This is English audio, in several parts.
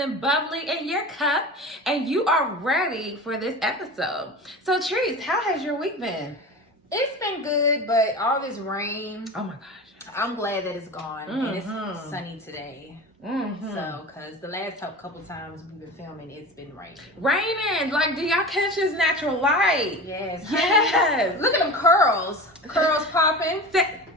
something bubbly in your cup, and you are ready for this episode. So, Treese, how has your week been? It's been good, but all this rain. Oh my gosh. I'm glad that it's gone, and it's sunny today. So, because the last couple times we've been filming, it's been raining. Like, do y'all catch this natural light? Yes. Look at them curls popping.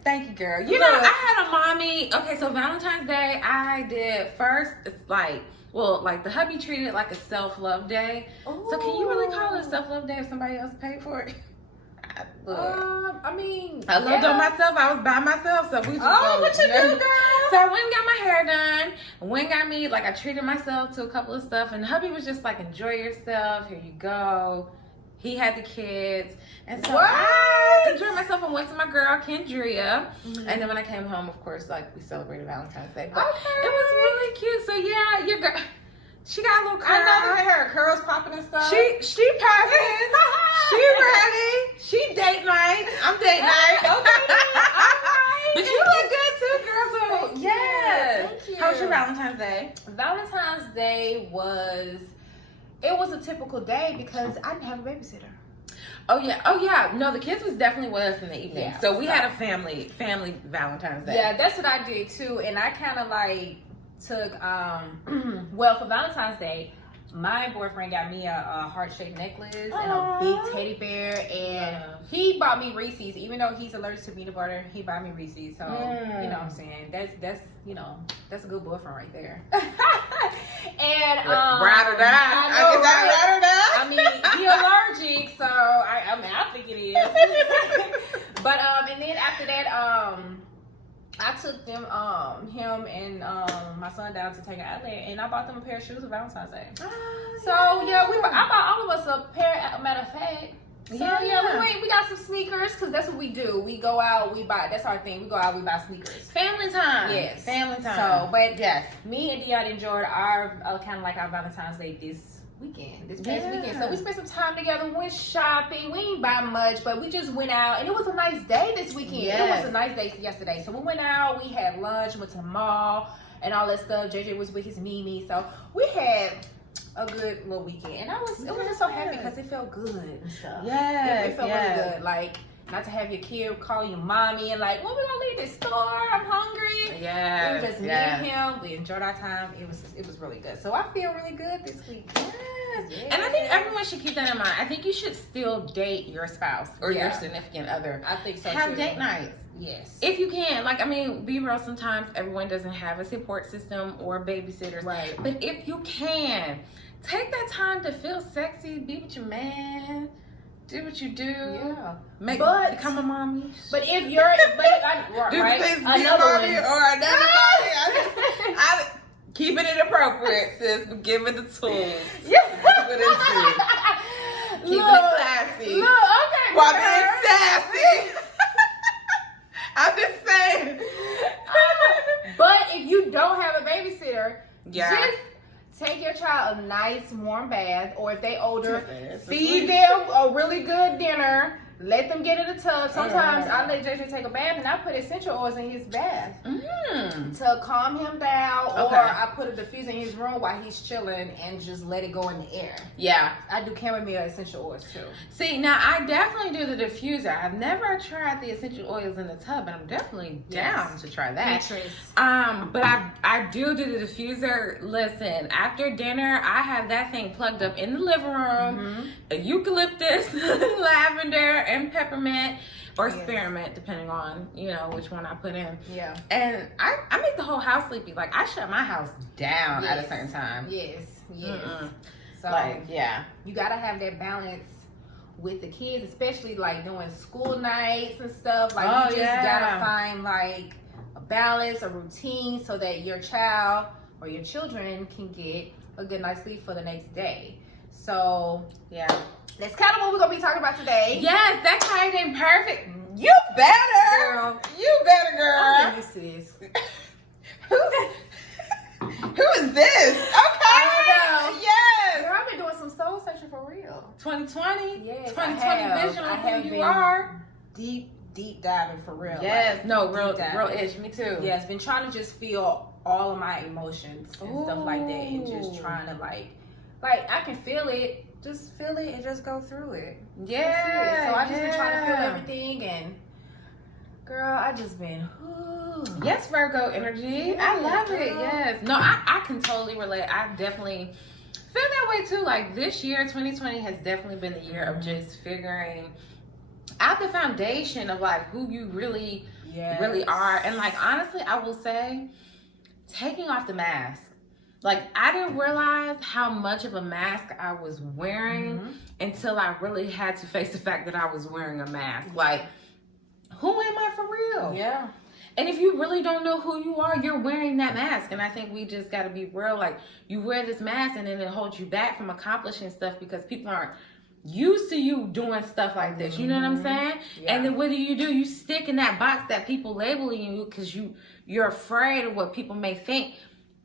Thank you, girl. You know, I had a mommy. Okay, so Valentine's Day, I did first. It's like the hubby treated it like a self-love day. Ooh. So can you really call it a self-love day if somebody else paid for it? I mean, I loved on myself. I was by myself, so we just what you do, girl? So I went and got my hair done. Went and got me, like, I treated myself to a couple of stuff, and the hubby was just like, enjoy yourself. Here you go. He had the kids, and so I enjoyed myself and went to my girl Kendria. And then when I came home, of course, like, we celebrated Valentine's Day. But it was really cute. So yeah, your girl, she got a little curl. I know that her curls popping and stuff. She popping. She ready. She date night. I'm date night. Okay. But you look good too, girl. So yes. Thank you. How was your Valentine's Day? Valentine's Day was a typical day because I didn't have a babysitter. Oh yeah. No, the kids was definitely with us in the evening. Yeah, so we had a family Valentine's Day. Yeah, that's what I did too. And I kind of like took well, for Valentine's Day, my boyfriend got me a heart-shaped necklace and a big teddy bear, and he bought me Reese's. Even though he's allergic to peanut butter, he bought me Reese's. So you know what I'm saying, that's a good boyfriend right there. And ride or die. I mean, he allergic, so I think it is. But and then after that, I took him and my son down to take an outlet, and I bought them a pair of shoes for Valentine's Day. I bought all of us a pair. Matter of fact, we got some sneakers because that's what we do. We go out, we buy. That's our thing. We go out, we buy sneakers. Family time. Yes, family time. So, but yes, me and Dion enjoyed our kind of like our Valentine's Day this past weekend. So we spent some time together, went shopping. We ain't buy much, but we just went out, and it was a nice day this weekend. It was a nice day yesterday. So we went out, we had lunch, went to the mall and all that stuff. JJ was with his Mimi, so we had a good little weekend, and I was just so happy because it felt good and stuff. It felt really good. Like, not to have your kid calling you mommy and like, well, we gonna leave this store, I'm hungry. It was just me and him. We enjoyed our time. It was really good. So I feel really good this week. Yes. And I think everyone should keep that in mind. I think you should still date your spouse or your significant other. I think so. Have date nights. Yes. If you can. Like, I mean, be real, sometimes everyone doesn't have a support system or babysitters. Right. But if you can, take that time to feel sexy, be with your man. Do what you do. Yeah. Become a mommy. But if you're, right? Another one. Or another body. Keeping it appropriate, sis. Give it the tools. Yeah. Keep it classy. Look, okay. While being sassy. I'm just saying. But if you don't have a babysitter, just take your child a nice warm bath, or if they older, feed them a really good dinner. Let them get in the tub. Sometimes I let JJ take a bath, and I put essential oils in his bath to calm him down. Or I put a diffuser in his room while he's chilling and just let it go in the air. Yeah, I do chamomile essential oils too. See, now I definitely do the diffuser. I've never tried the essential oils in the tub, but I'm definitely down to try that. But I do the diffuser. Listen, after dinner, I have that thing plugged up in the living room. Eucalyptus, lavender, and peppermint or spearmint, depending on which one I put in. Yeah. And I make the whole house sleepy. Like, I shut my house down at a certain time. Yes. So you gotta have that balance with the kids, especially like doing school nights and stuff. Like, you just gotta find like a balance, a routine, so that your child or your children can get a good night's sleep for the next day. So that's kind of what we're gonna be talking about today. Yes, that tied in perfect. You better, girl. You better, girl. I'm used to this. Who is this? Okay. I know. Yes. Girl, I've been doing some soul searching for real. 2020. Yes, 2020 vision of who you are. Deep diving for real. Yes, like, no, real ish. Me too. Yes, been trying to just feel all of my emotions and stuff like that, and just trying to like I can feel it, just feel it and just go through it. Yeah. So I just been trying to feel everything, and girl, I just been. Yes, Virgo energy. I love it. Yes. No, I can totally relate. I definitely feel that way too. Like this year, 2020 has definitely been the year of just figuring out the foundation of like who you really are. And like honestly, I will say, taking off the mask. Like I didn't realize how much of a mask I was wearing until I really had to face the fact that I was wearing a mask. Like, who am I for real? Yeah. And if you really don't know who you are, you're wearing that mask. And I think we just got to be real. Like, you wear this mask and then it holds you back from accomplishing stuff because people aren't used to you doing stuff like this. You know what I'm saying? Yeah. And then what do? You stick in that box that people label you because you're afraid of what people may think.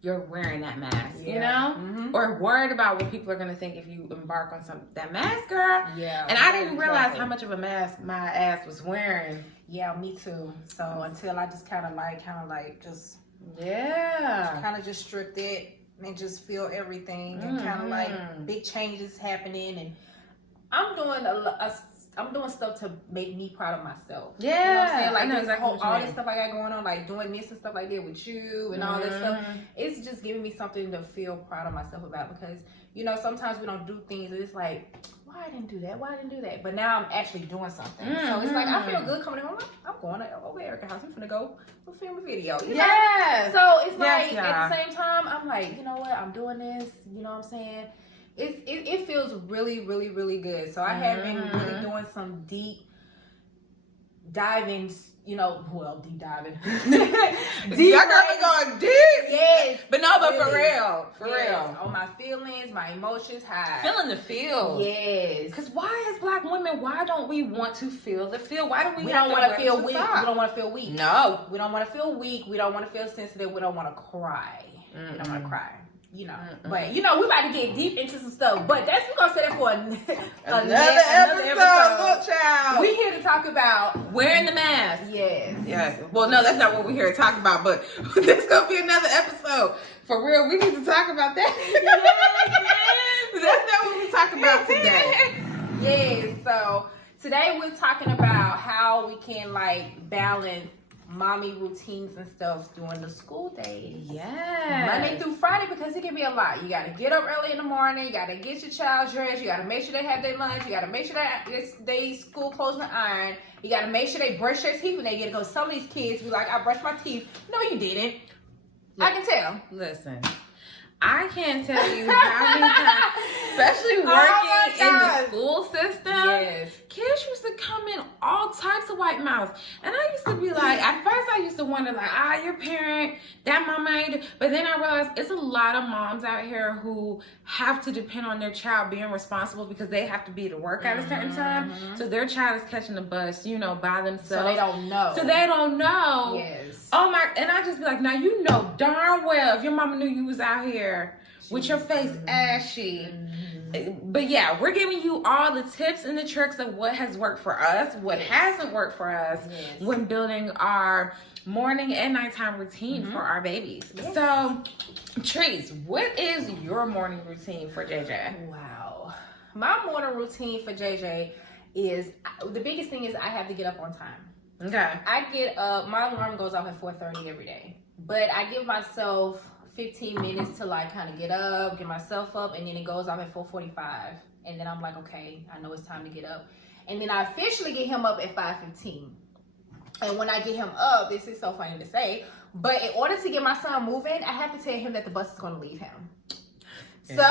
You're wearing that mask, you know? Or worried about what people are going to think if you embark on that mask, girl. Yeah. And I didn't realize how much of a mask my ass was wearing. Yeah, me too. So until I just kind of just stripped it and just feel everything and kind of like big changes happening, and I'm doing stuff to make me proud of myself. Yeah, you know what I'm saying? Like, I know exactly all this stuff I got going on, like doing this and stuff like that with you and all that stuff. It's just giving me something to feel proud of myself about, because you know sometimes we don't do things and it's like, why I didn't do that? Why I didn't do that? But now I'm actually doing something. So it's like I feel good coming home. I'm going over Erica's house. I'm finna go film a video. You know? So it's like at the same time, I'm like, you know what? I'm doing this. You know what I'm saying? It feels really, really, really good. So I have been really doing some deep diving, deep diving. Y'all got me going deep. Yes. But no, but really, for real. On my feelings, my emotions, how feeling the feel. Yes. Because why as Black women, why don't we want to feel the feel? Why do we don't want to feel weak? We don't want to feel weak. No. We don't want to feel weak. We don't want to feel sensitive. We don't want to cry. We don't want to cry. But we about to get deep into some stuff. But we're gonna say that for another episode. Child. We here to talk about wearing the mask. Yes. Well, no, that's not what we're here to talk about. But this gonna be another episode. For real, we need to talk about that. That's not what we're talking about today. Yes. So today we're talking about how we can balance mommy routines and stuff during the school days. Yes. Monday through Friday, because it can be a lot. You got to get up early in the morning. You got to get your child dressed. You got to make sure they have their lunch. You got to make sure that they school clothes and iron. You got to make sure they brush their teeth when they get to go. Some of these kids be like, I brushed my teeth. No, you didn't. I can tell. Listen. I can't tell you how many times, especially working in the school system, kids used to come in all types of white mouths. And I used to be like, at first I used to wonder your parent, that mama ain't. But then I realized it's a lot of moms out here who have to depend on their child being responsible because they have to be to work at a certain time. So their child is catching the bus, by themselves. So they don't know. Yes. Oh my, and I just be like, now you know darn well if your mama knew you was out here with your face ashy. But yeah, we're giving you all the tips and the tricks of what has worked for us, what hasn't worked for us when building our morning and nighttime routine for our babies. So, Trees, what is your morning routine for JJ? Wow. My morning routine for JJ is, the biggest thing is I have to get up on time. Okay. I get up, my alarm goes off at 4:30 every day. But I give myself 15 minutes to kind of get up, get myself up, and then it goes off at 4:45. And then I'm like, okay, I know it's time to get up. And then I officially get him up at 5:15. And when I get him up, this is so funny to say, but in order to get my son moving, I have to tell him that the bus is going to leave him. So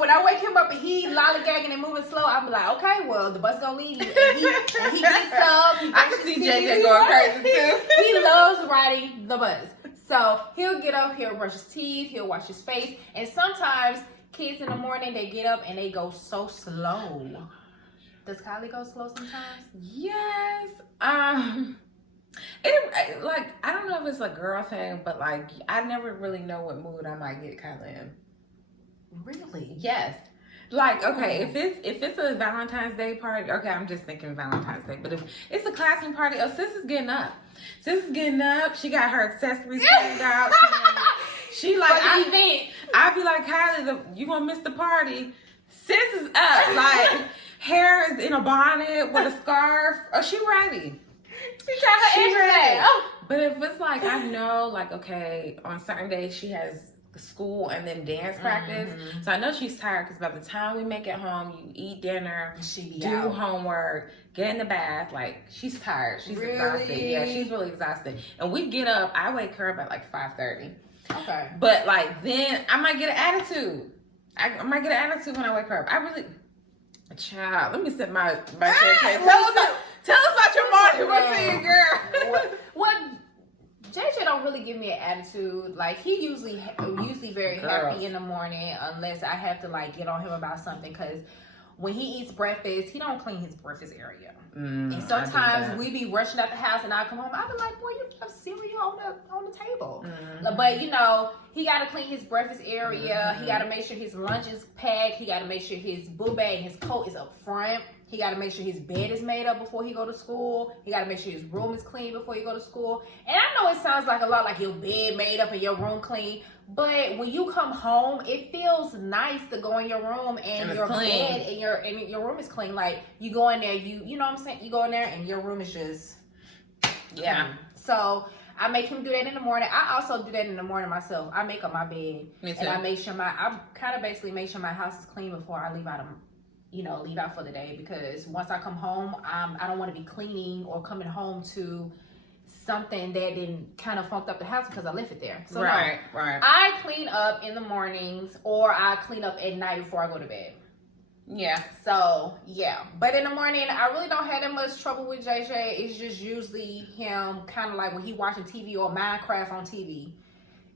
when I wake him up and he lollygagging and moving slow, I'm like, okay, well, the bus is going to leave you. And he gets up. I can see JJ going crazy too. He loves riding the bus. So he'll get up, he'll brush his teeth, he'll wash his face. And sometimes kids in the morning, they get up and they go so slow. Does Kylie go slow sometimes? Yes. I don't know if it's a girl thing, but I never really know what mood I might get Kylie in. Really? Yes. Like, okay, if it's a Valentine's Day party, okay, I'm just thinking Valentine's Day. But if it's a classroom party, oh, sis is getting up. Sis is getting up. She got her accessories cleaned out. She like, I'd be like, Kylie, you gonna miss the party? Sis is up. Like, hair is in a bonnet with a scarf. Oh, she ready. She ready. But if it's like, I know, like, okay, on certain days she has school and then dance practice. So I know she's tired because by the time we make it home, you eat dinner, do homework, get in the bath. Like, she's tired. She's exhausted. Yeah, she's really exhausted. And we get up, I wake her up at like 5:30. Okay. But like, then I might get an attitude. I might get an attitude when I wake her up. I really, child, let me set my champagne. Tell us about your morning routine, girl. What? JJ don't really give me an attitude. Like, he usually very happy in the morning, unless I have to like get on him about something. Because when he eats breakfast, he don't clean his breakfast area. And sometimes we be rushing out the house, and I come home, I be like, boy, you have cereal on the table. But you know, he got to clean his breakfast area. He got to make sure his lunch is packed. He got to make sure his book bag and his coat is up front. He got to make sure his bed is made up before he go to school. He got to make sure his room is clean before he go to school. And I know it sounds like a lot, like your bed made up and your room clean. But when you come home, it feels nice to go in your room and your bed and your room is clean. Like, you go in there, you know what I'm saying? You go in there and your room is just clean. So I make him do that in the morning. I also do that in the morning myself. I make up my bed. Me too. And I make sure I kind of basically make sure my house is clean before I leave out for the day, because once I come home, I don't want to be cleaning or coming home to something that didn't kind of funked up the house because I left it there. So right. I clean up in the mornings, or I clean up at night before I go to bed. Yeah. So yeah, but in the morning, I really don't have that much trouble with JJ. It's just usually him kind of like when he watching TV or Minecraft on TV,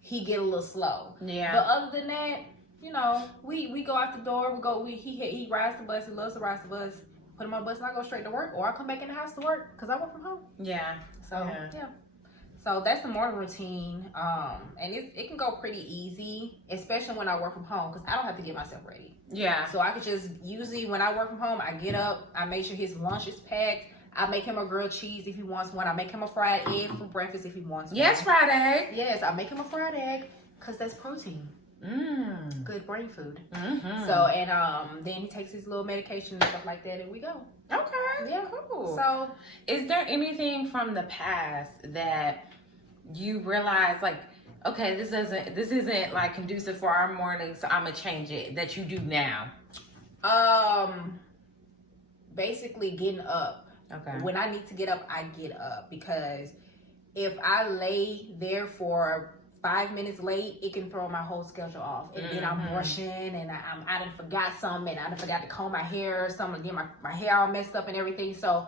he get a little slow. Yeah. But other than that, you know, we go out the door. He rides the bus. He loves to ride the bus. Put him on the bus and I go straight to work, or I come back in the house to work because I work from home. Yeah. So yeah. So that's the morning routine. And it can go pretty easy, especially when I work from home, because I don't have to get myself ready. Yeah. So I could just, usually when I work from home, I get up, I make sure his lunch is packed. I make him a grilled cheese if he wants one. I make him a fried egg for breakfast if he wants one. Yes, fried egg. Yes, I make him a fried egg because that's protein. Good brain food. So, and then he takes his little medication and stuff like that, and we go. Okay. Yeah. Cool. So, is there anything from the past that you realize, like, okay, this isn't like conducive for our morning, so I'm gonna change it, that you do now? Basically getting up. Okay. When I need to get up, I get up, because if I lay there for 5 minutes late, it can throw my whole schedule off. And then I'm rushing, and I done forgot something, and I done forgot to comb my hair or something, then my hair all messed up and everything. So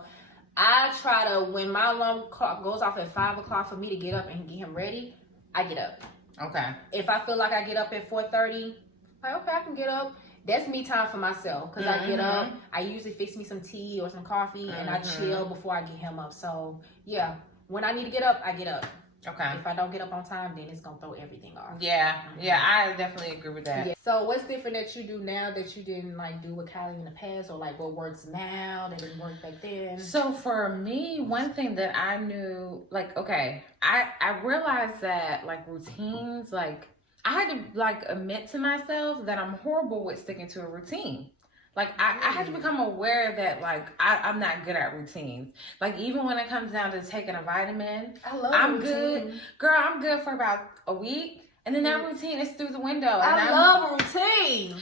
I try to, when my alarm clock goes off at 5 o'clock for me to get up and get him ready, I get up. Okay. If I feel like I get up at 4:30, like, okay, I can get up. That's me time for myself, because I get up, I usually fix me some tea or some coffee, and I chill before I get him up. So yeah, when I need to get up, I get up. Okay. If I don't get up on time, then it's gonna throw everything off. Yeah, yeah, I definitely agree with that. Yeah. So what's different that you do now that you didn't like do with Kylie in the past, or like what works now that didn't work back then? So for me, one thing that I knew, like, okay, I realized that like routines, like I had to like admit to myself that I'm horrible with sticking to a routine. Like, I had to become aware that, like, I'm not good at routines. Like, even when it comes down to taking a vitamin, I'm good. Girl, I'm good for about a week. And then that routine is through the window. I love a routine.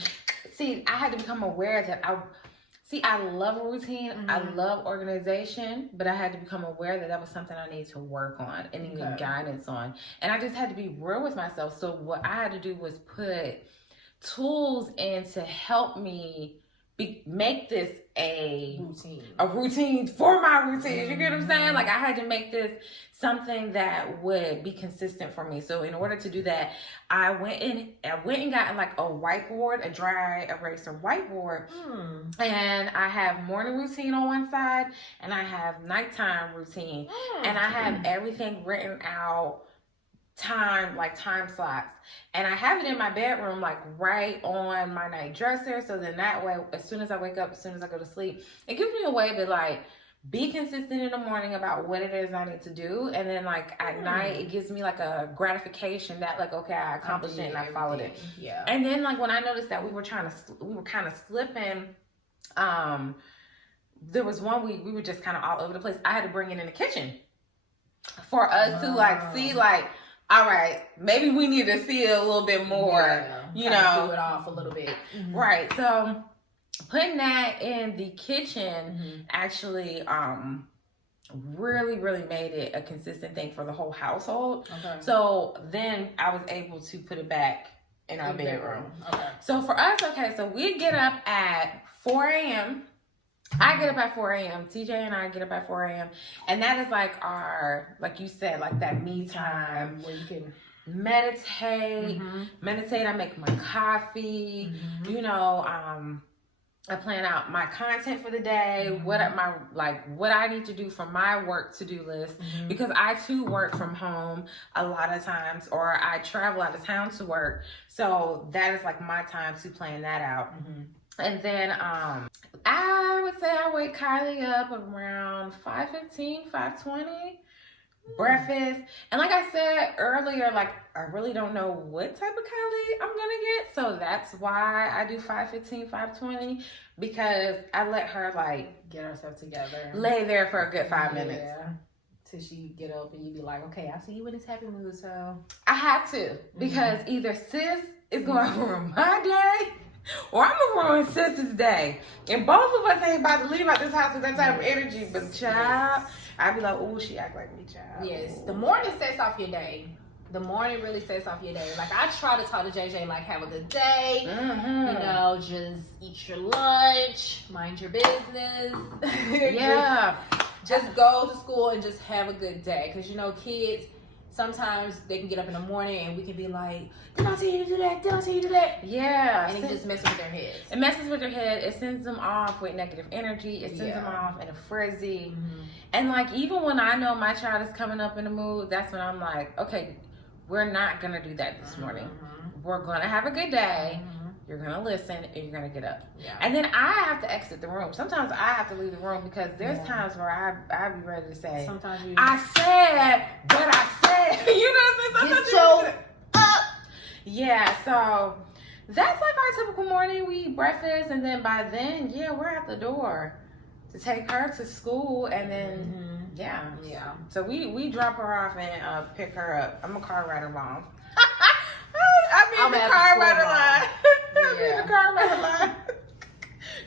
See, I had to become aware that I love a routine. I love organization. But I had to become aware that was something I need to work on and need guidance on. And I just had to be real with myself. So what I had to do was put tools in to help me make this a routine for my routine. You get what I'm saying? Like, I had to make this something that would be consistent for me. So in order to do that, I went and got like a whiteboard, a dry eraser whiteboard. And I have morning routine on one side, and I have nighttime routine. And I have everything written out time slots, and I have it in my bedroom, like right on my night dresser. So then that way, as soon as I wake up, as soon as I go to sleep, it gives me a way to like be consistent in the morning about what it is I need to do, and then like at night it gives me like a gratification that like, okay, I accomplished it and I followed it. Yeah. And then like when I noticed that we were kind of slipping, there was one week we were just kind of all over the place. I had to bring it in the kitchen for us to like see like, all right, maybe we need to see it a little bit more, you know, do it off a little bit. Right. So putting that in the kitchen actually really made it a consistent thing for the whole household. Okay. So then I was able to put it back in our bedroom. Okay. So for us, so we get up at 4 a.m. I get up at 4 a.m. TJ and I get up at 4 a.m. And that is like our, like you said, like that me time where you can meditate. I make my coffee. You know, I plan out my content for the day, what I need to do for my work to-do list, because I too work from home a lot of times, or I travel out of town to work. So that is like my time to plan that out. And then I would say I wake Kylie up around 5:15, 5:20. Breakfast. And like I said earlier, like I really don't know what type of Kylie I'm gonna get. So that's why I do 5:15, 5:20, because I let her like get herself together. Lay there for a good 5 minutes. Yeah. Till she get up and you be like, okay, I'll see you in this happy mood. So I have to, because either sis is gonna ruin my day, or I'm gonna ruin Sis's day. And both of us ain't about to leave out this house with that type of energy. But child, I'd be like, oh, she act like me, child. Yes, the morning sets off your day. The morning really sets off your day. Like I try to talk to JJ, like have a good day. You know, just eat your lunch, mind your business. Yeah. just go to school and just have a good day. Because you know, kids, sometimes they can get up in the morning and we can be like, did I tell you to do that? Did I tell you to do that? Yeah. And it just messes with their heads. It messes with their head. It sends them off with negative energy. It sends them off in a frenzy. And like, even when I know my child is coming up in the mood, that's when I'm like, okay, we're not going to do that this morning. We're going to have a good day. You're going to listen and you're going to get up. Yeah. And then I have to exit the room. Sometimes I have to leave the room because there's times where I be ready to say, I said what I said. You know what I'm saying? Sometimes up. Yeah, so that's like our typical morning. We eat breakfast, and then by then, we're at the door to take her to school, and then yeah. So we drop her off and pick her up. I'm a car rider mom. I'm in the car rider line. I'm in the car rider line.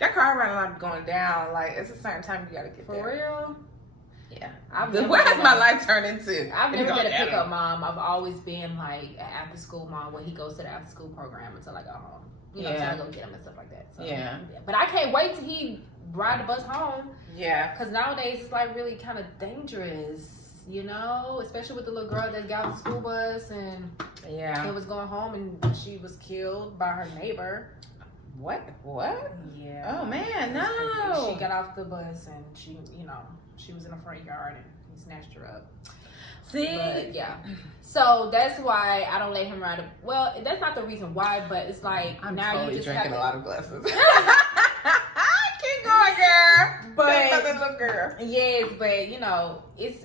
That car rider line going down. Like, it's a certain time you gotta get there. For real? Yeah. What has my life turned into? I've never been a pickup mom. I've always been like an after school mom where he goes to the after school program until I go home. You know, until I go get him and stuff like that. So, but I can't wait till he ride the bus home. Yeah. Because nowadays it's like really kind of dangerous, you know, especially with the little girl that got on the school bus and it was going home and she was killed by her neighbor. What? Yeah. Oh man, no. She got off the bus and she, you know, she was in the front yard and he snatched her up. See? But, yeah. So that's why I don't let him ride. Well, that's not the reason why, but it's like I'm now totally you just drinking have a lot of glasses. Keep going, girl. But little girl. Yes, but you know, it's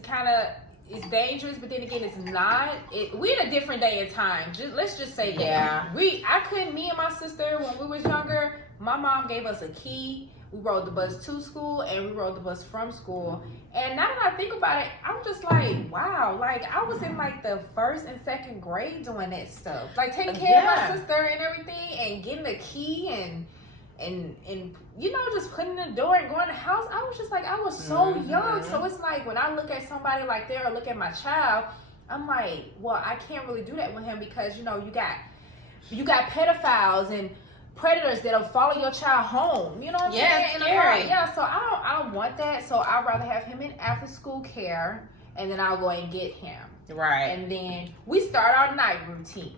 dangerous, but then again, it's not. We're in a different day and time. Let's just say that. Me and my sister, when we was younger, my mom gave us a key. We rode the bus to school and we rode the bus from school. And now that I think about it, I'm just like, wow, like I was in like the 1st and 2nd grade doing that stuff. Like taking care of my sister and everything and getting the key and you know, just putting in the door and going to the house. I was just like, I was so young. So it's like when I look at somebody like that or look at my child, I'm like, well, I can't really do that with him because, you know, you got pedophiles and predators that'll follow your child home. You know what I'm saying? Scary. Yeah, so I don't want that. So I'd rather have him in after school care and then I'll go and get him. Right. And then we start our night routine.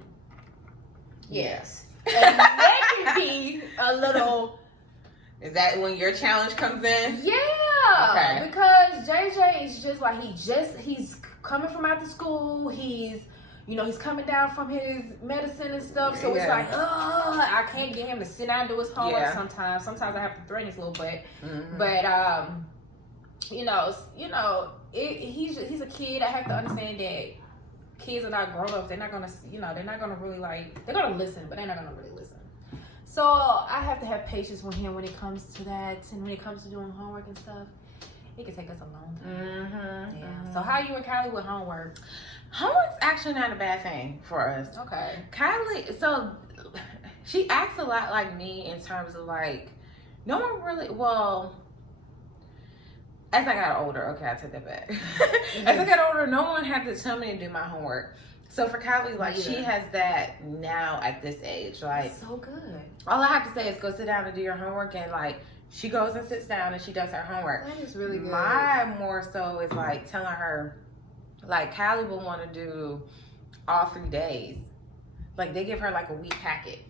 Yes. And that can be a little. Is that when your challenge comes in? Yeah. Okay. Because JJ is just like he's coming from after school. He's, you know, he's coming down from his medicine and stuff. So it's like, I can't get him to sit down and do his homework sometimes. Sometimes I have to threaten his little butt. But, you know, he's a kid. I have to understand that kids are not grown-ups. They're not going to, you know, they're not going to really like, they're going to listen, but they're not going to really listen. So I have to have patience with him when it comes to that, and when it comes to doing homework and stuff. It can take us a long time. So how you and Kylie with homework? Homework's actually not a bad thing for us. Okay. Kylie, so she acts a lot like me in terms of like, no one really, well, as I got older, okay, I take that back. As I got older, no one had to tell me to do my homework. So for Kylie, like she has that now at this age. Like, that's so good. All I have to say is go sit down and do your homework, and like, she goes and sits down and she does her homework. That is really good. My more so is like telling her, like Kylie will want to do all 3 days. Like they give her like a week packet.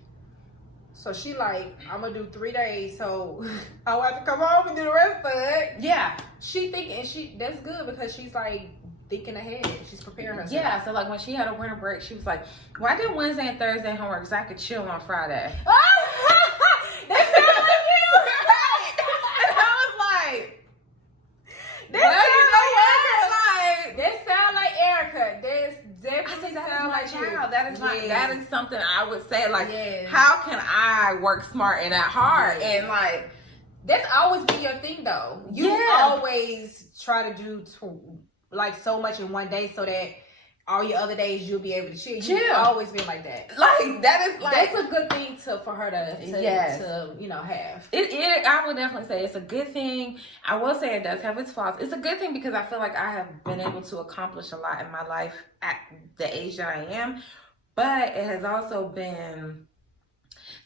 So she like, I'm gonna do 3 days, so I want to come home and do the rest of it. Yeah. She thinking, that's good because she's like thinking ahead. She's preparing herself. Yeah, so like when she had a winter break, she was like, well, I did Wednesday and Thursday homework so I could chill on Friday. That sounds like you. That sound like Erica. That's definitely sound like child. That is like that is something I would say. Like, how can I work smart and not hard? And like, that's always been your thing, though. You always try to do like so much in one day, so that all your other days you'll be able to chill. You've always been like that. Like that is like that's a good thing for her to you know have. It I would definitely say it's a good thing. I will say it does have its flaws. It's a good thing because I feel like I have been able to accomplish a lot in my life at the age that I am, but it has also been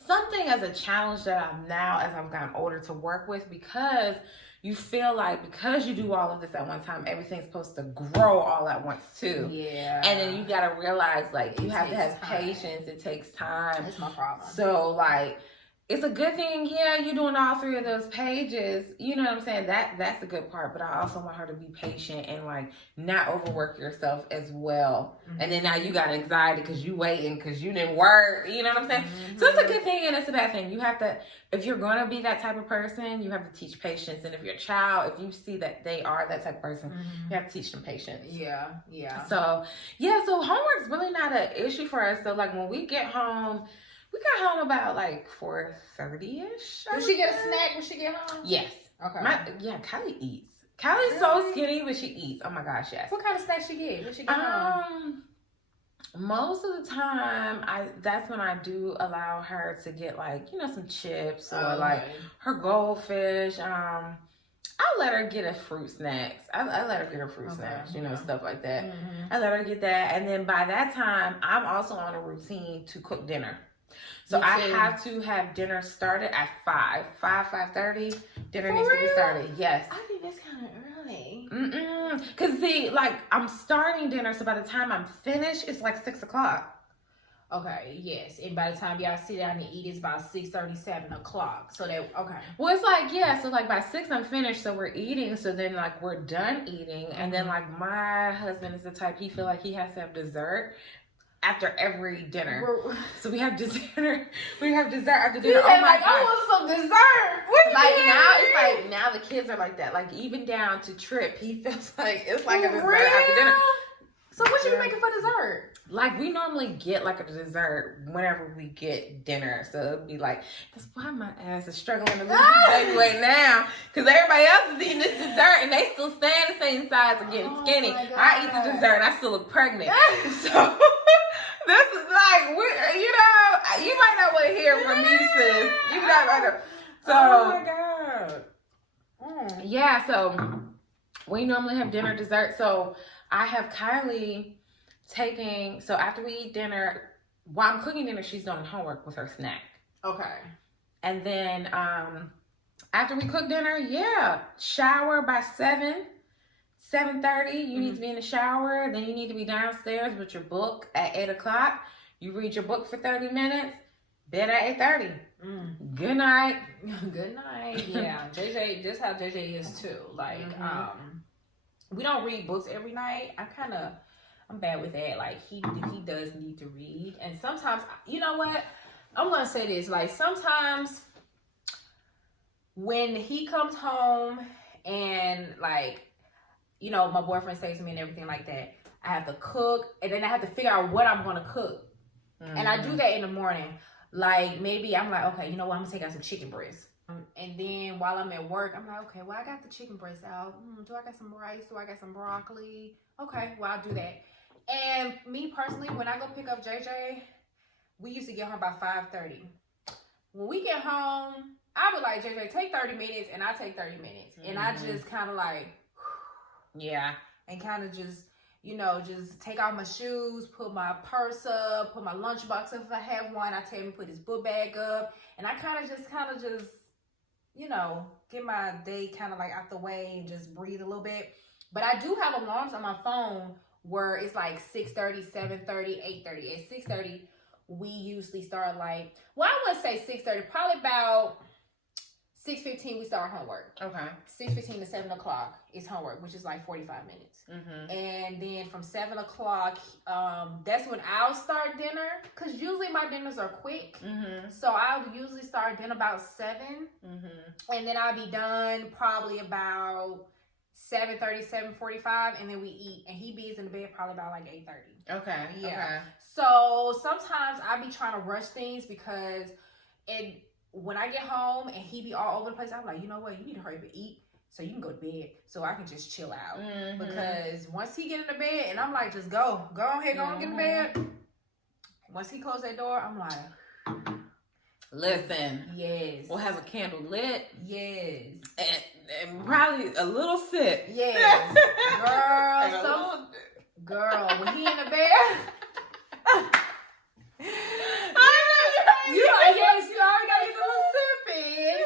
something as a challenge that I'm now as I've gotten older to work with, because you feel like because you do all of this at one time, everything's supposed to grow all at once too. Yeah. And then you gotta realize like you have to have patience. It takes time. That's my problem. So like it's a good thing, you're doing all 3 of those pages. You know what I'm saying? That's the good part. But I also want her to be patient and like not overwork yourself as well. And then now you got anxiety because you waiting because you didn't work. You know what I'm saying? So it's a good thing and it's a bad thing. You have to, if you're gonna be that type of person, you have to teach patience. And if your child, if you see that they are that type of person, you have to teach them patience. Yeah. So so homework's really not an issue for us. So like when we get home. We got home about like 4:30ish. Does she get a snack when she get home? Yes. Okay. Kylie eats. Kylie's so skinny, but she eats. Oh my gosh, yes. What kind of snack she get when she get home? Most of the time, that's when I do allow her to get like, you know, some chips or like her goldfish. I'll let her get a fruit snacks. I let her get her fruit snacks, you know, stuff like that. I let her get that. And then by that time, I'm also on a routine to cook dinner. So I have to have dinner started at 5:30. Dinner needs to be started. Yes. I think that's kind of early. Because see, like I'm starting dinner, so by the time I'm finished, it's like 6 o'clock. Okay, yes. And by the time y'all sit down and eat, it's about 6:30, 7 o'clock. So that, Well, it's like, so like by 6 I'm finished, so we're eating. So then like we're done eating. And then like my husband is the type, he feel like he has to have dessert after every dinner. So we have dessert. We have dessert after dinner. Oh my God. I want some dessert. Like now, it's like now the kids are like that. Like even down to Trip, he feels like it's like a dessert after dinner. So what you making for dessert? Like we normally get like a dessert whenever we get dinner. So it'll be like, that's why my ass is struggling to lose this baby weight now. Because everybody else is eating this dessert and they still staying the same size and getting skinny. I eat the dessert and I still look pregnant. So this is like, you know, you might not want to hear from me, sis. You might not. So, oh my God. Yeah, so we normally have dinner, dessert. So I have Kylie taking, so after we eat dinner, while I'm cooking dinner, she's doing homework with her snack. Okay. And then after we cook dinner, shower by 7:30. You need to be in the shower. Then you need to be downstairs with your book at 8 o'clock. You read your book for 30 minutes. Bed at 8:30. Good night. Good night. Yeah, JJ, just how JJ is too. Like, we don't read books every night. I'm bad with that. Like he does need to read, and sometimes, you know what? I'm gonna say this. Like sometimes when he comes home and like, you know, my boyfriend stays with me and everything like that, I have to cook, and then I have to figure out what I'm gonna cook, and I do that in the morning. Like maybe I'm like, okay, you know what? I'm gonna take out some chicken breast. And then while I'm at work, I'm like, okay, well, I got the chicken breast out. Do I got some rice? Do I got some broccoli? Okay, well, I'll do that. And me personally, when I go pick up JJ, we used to get home by 5:30. When we get home, I would like, JJ, take 30 minutes, and I take 30 minutes. And I just kind of like, yeah. And kind of just, you know, just take off my shoes, put my purse up, put my lunchbox up if I have one. I tell him to put his book bag up. And I kind of just, you know, get my day kind of like out the way and just breathe a little bit. But I do have alarms on my phone where it's like 6:30, 7:30, 8:30. At 6:30, we usually start like, well, I wouldn't say 6:30, probably about 6:15 we start homework. Okay. 6:15 to 7 o'clock is homework, which is like 45 minutes. And then from 7 o'clock, that's when I'll start dinner, because usually my dinners are quick. So I'll usually start dinner about 7. And then I'll be done probably about 7:30, 7:45, and then we eat. And he be in the bed probably about like 8:30. Okay. Yeah. Okay. So sometimes I be trying to rush things because when I get home and he be all over the place, I'm like, you know what? You need to hurry up and eat so you can go to bed so I can just chill out. Because once he get in the bed, and I'm like, just go ahead, go and get in bed. Once he close that door, I'm like, listen. Yes. We'll have a candle lit. Yes. And probably a little sip. Yes. Girl, when he in the bed. Yes, you already got your little sip in.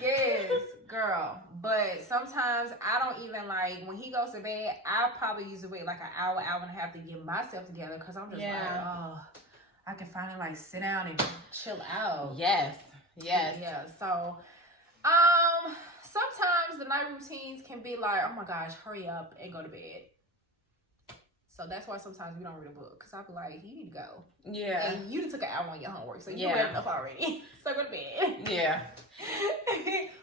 Yes, girl. But sometimes I don't even like, when he goes to bed, I probably usually wait like an hour and a half to get myself together, because I'm just like, oh, I can finally like sit down and chill out. Yes. Yeah. So, sometimes the night routines can be like, oh my gosh, hurry up and go to bed. So that's why sometimes we don't read a book, because I'll be like, you need to go. Yeah. And you took an hour on your homework, so you read enough already. So go to bed. Yeah.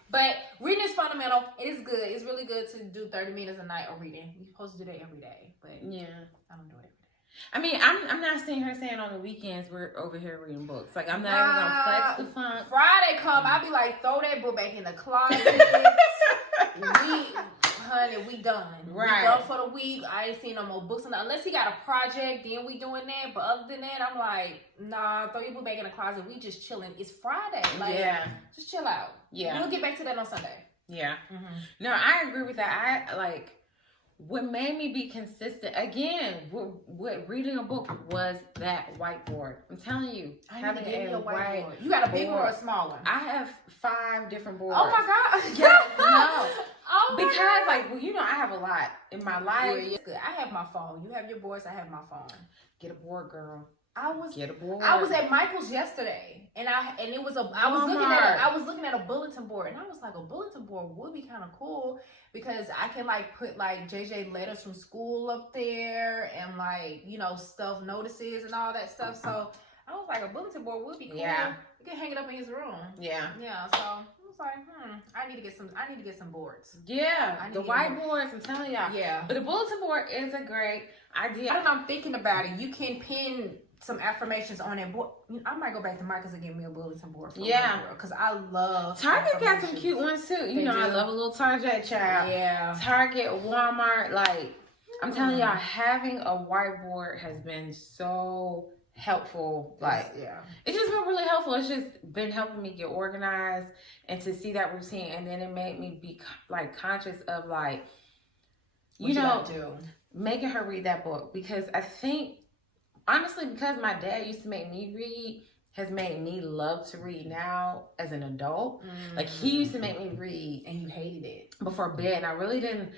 But reading is fundamental. It is good. It's really good to do 30 minutes a night of reading. You're supposed to do that every day. But yeah, I don't do it every day. I mean, I'm not seeing her saying on the weekends we're over here reading books. Like, I'm not even gonna flex the funk. Friday come, I'll be like, throw that book back in the closet. Honey, we done. Right. We done for the week. I ain't seen no more books. Unless he got a project, then we doing that. But other than that, I'm like, nah, throw your book back in the closet. We just chilling. It's Friday. Like, just chill out. Yeah. We'll get back to that on Sunday. Yeah. No, I agree with that. What made me be consistent, again, what reading a book was that whiteboard. I'm telling you, having a whiteboard. You got a big one or a small one? I have 5 different boards. Oh my God. Yes, no. Oh my because, God. like, well, you know, I have a lot in my life. Yeah, good. I have my phone. You have your boards. I have my phone. Get a board, girl. Get a board. I was at Michael's yesterday, and it was I was looking at a bulletin board, and I was like, a bulletin board would be kind of cool, because I can like put like JJ letters from school up there, and like, you know, stuff, notices and all that stuff. So I was like, a bulletin board would be cool. Yeah. You can hang it up in his room. Yeah. Yeah. So I was like, I need to get some boards. Yeah. The whiteboards, I'm telling y'all. Yeah. But the bulletin board is a great idea. I don't know, I'm thinking about it. You can pin some affirmations on that board. I might go back to Michael's and get me a bulletin board for because I love Target got some cute ones too. You know, I love a little Target child. Yeah. Target, Walmart, like, I'm telling y'all, having a whiteboard has been so helpful. Like, it's just been really helpful. It's just been helping me get organized and to see that routine. And then it made me be like conscious of like, you know, making her read that book, because I think, honestly, because my dad used to make me read, has made me love to read now as an adult. Like, he used to make me read, and you hated it before bed, and I really didn't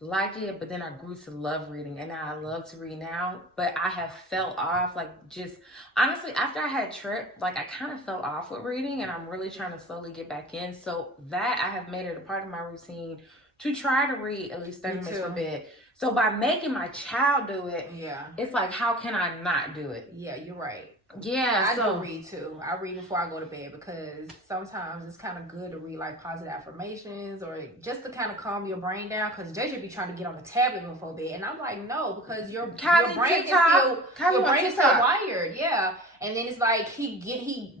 like it, but then I grew to love reading, and now I love to read now. But I have fell off, like, just honestly, after I had Trip, like, I kind of fell off with reading, and I'm really trying to slowly get back in. So that I have made it a part of my routine to try to read at least 30 minutes per bed. So by making my child do it, yeah, it's like, how can I not do it? Yeah, you're right. Yeah, I do read too. I read before I go to bed because sometimes it's kind of good to read like positive affirmations or just to kind of calm your brain down. Because JJ be trying to get on the tablet before bed, and I'm like, no, because your brain is still wired. Yeah, and then it's like he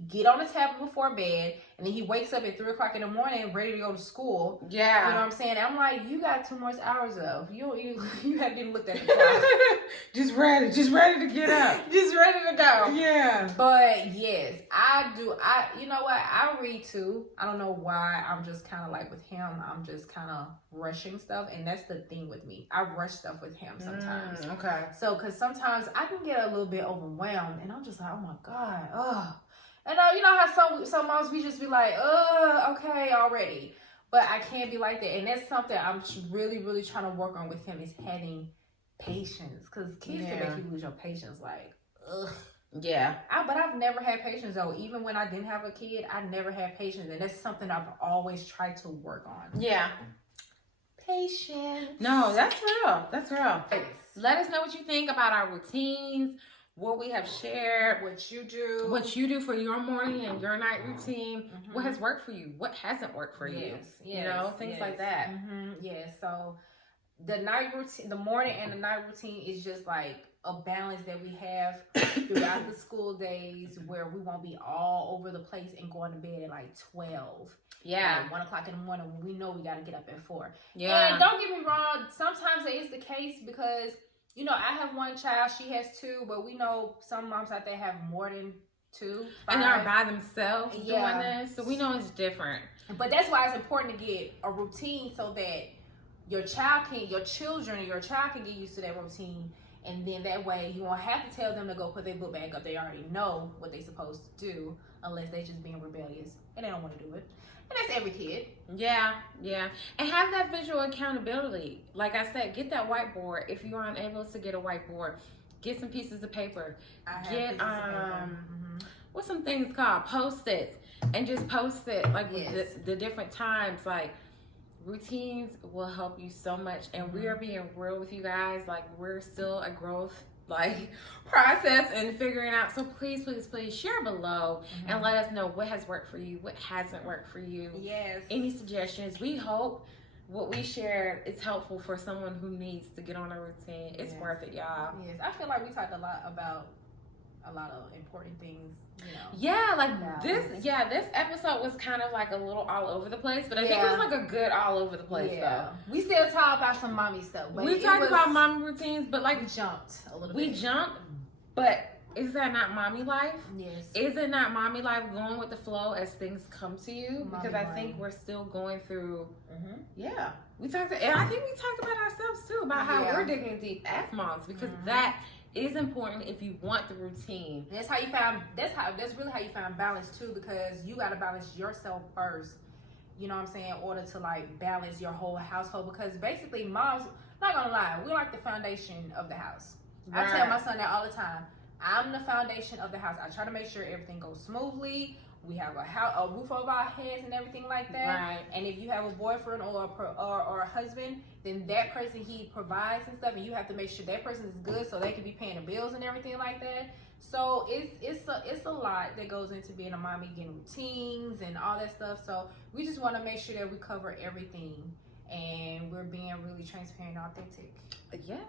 get on the tablet before bed, and then he wakes up at 3 o'clock in the morning ready to go to school. Yeah, you know what I'm saying? I'm like, you got 2 more hours of you haven't even looked at the clock. just ready to get up, just ready to go. Yeah, but yes, I do. You know what? I read too. I don't know why. I'm just kind of like with him. I'm just kind of rushing stuff, and that's the thing with me. I rush stuff with him sometimes. Okay. So, because sometimes I can get a little bit overwhelmed, and I'm just like, oh my god, ugh. And you know how some moms we just be like, okay, already. But I can't be like that, and that's something I'm really, really trying to work on with him is having patience, because kids can make you lose your patience. Like, ugh. Yeah. But I've never had patience though. Even when I didn't have a kid, I never had patience, and that's something I've always tried to work on. Yeah. Patience. No, that's real. That's real. Let us know what you think about our routines, what we have shared, what you do for your morning and your night routine, what has worked for you, what hasn't worked for you, you know, things like that. Yeah. So the night routine, the morning and the night routine is just like a balance that we have throughout the school days where we won't be all over the place and going to bed at like 12. Yeah. Like 1 o'clock in the morning when we know we got to get up at 4. Yeah. And don't get me wrong, sometimes it is the case because, you know, I have one child, she has 2, but we know some moms out there have more than 2, 5. And they're by themselves doing this, so we know it's different. But that's why it's important to get a routine so that your child can get used to that routine. And then that way you won't have to tell them to go put their book bag up. They already know what they're supposed to do unless they just being rebellious and they don't want to do it. And that's every kid. Yeah. And have that visual accountability. Like I said, get that whiteboard. If you are unable to get a whiteboard, get some pieces of paper. Get what's some things called? Post-its. And just post it like with the different times. Like routines will help you so much, and we are being real with you guys. Like we're still a growth process and figuring out. So please share below and let us know what has worked for you, what hasn't worked for you. Yes. Any suggestions? We hope what we shared is helpful for someone who needs to get on a routine. It's worth it, y'all. Yes, I feel like we talked a lot about a lot of important things, you know. Yeah, like this episode was kind of like a little all over the place, but I think it was like a good all over the place though. We still talk about some mommy stuff. But we talked about mommy routines, but like we jumped a little bit. We jumped, but is that not mommy life? Yes. Is it not mommy life, going with the flow as things come to you? Because I think we're still going through. Yeah, we talked, and I think we talked about ourselves too, about how we're digging deep as moms, because that is important if you want the routine. And that's really how you find balance too, because you got to balance yourself first, you know what I'm saying, in order to like balance your whole household. Because basically moms, not gonna lie, we're like the foundation of the house. I tell my son that all the time. I'm the foundation of the house. I try to make sure everything goes smoothly. We have a roof over our heads and everything like that. Right. And if you have a boyfriend or a husband, then that person, he provides and stuff, and you have to make sure that person is good so they can be paying the bills and everything like that. So it's a lot that goes into being a mommy, getting routines and all that stuff. So we just want to make sure that we cover everything and we're being really transparent and authentic. Yes,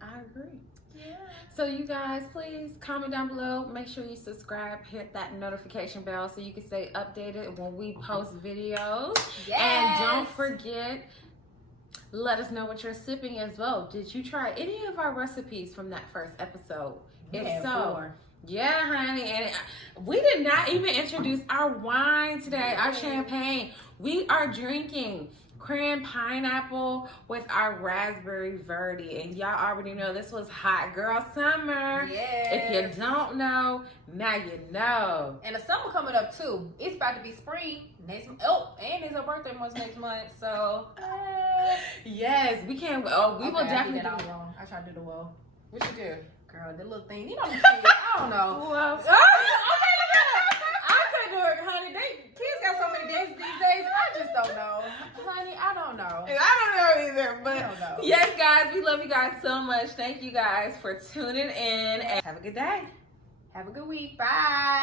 I agree. Yeah. So you guys, please comment down below. Make sure you subscribe, hit that notification bell so you can stay updated when we post videos. Yes. And don't forget, let us know what you're sipping as well. Did you try any of our recipes from that first episode? If so, yeah, honey. And we did not even introduce our wine today, our champagne. We are drinking cran pineapple with our raspberry verde, and y'all already know this was hot girl summer. Yes. If you don't know, now you know. And the summer coming up too. It's about to be spring next month. Oh, and it's her birthday month next month. So yes, we can't. Oh, we will definitely. I did that all wrong. I tried to do the well. What you do, girl? The little thing. You know, I don't know. Well, okay, look at her. I couldn't do it, honey. Kids got so many dances these days. I just don't know. honey? I don't know. I don't know either. But I don't know. yes, guys, we love you guys so much. Thank you guys for tuning in and have a good day. Have a good week. Bye.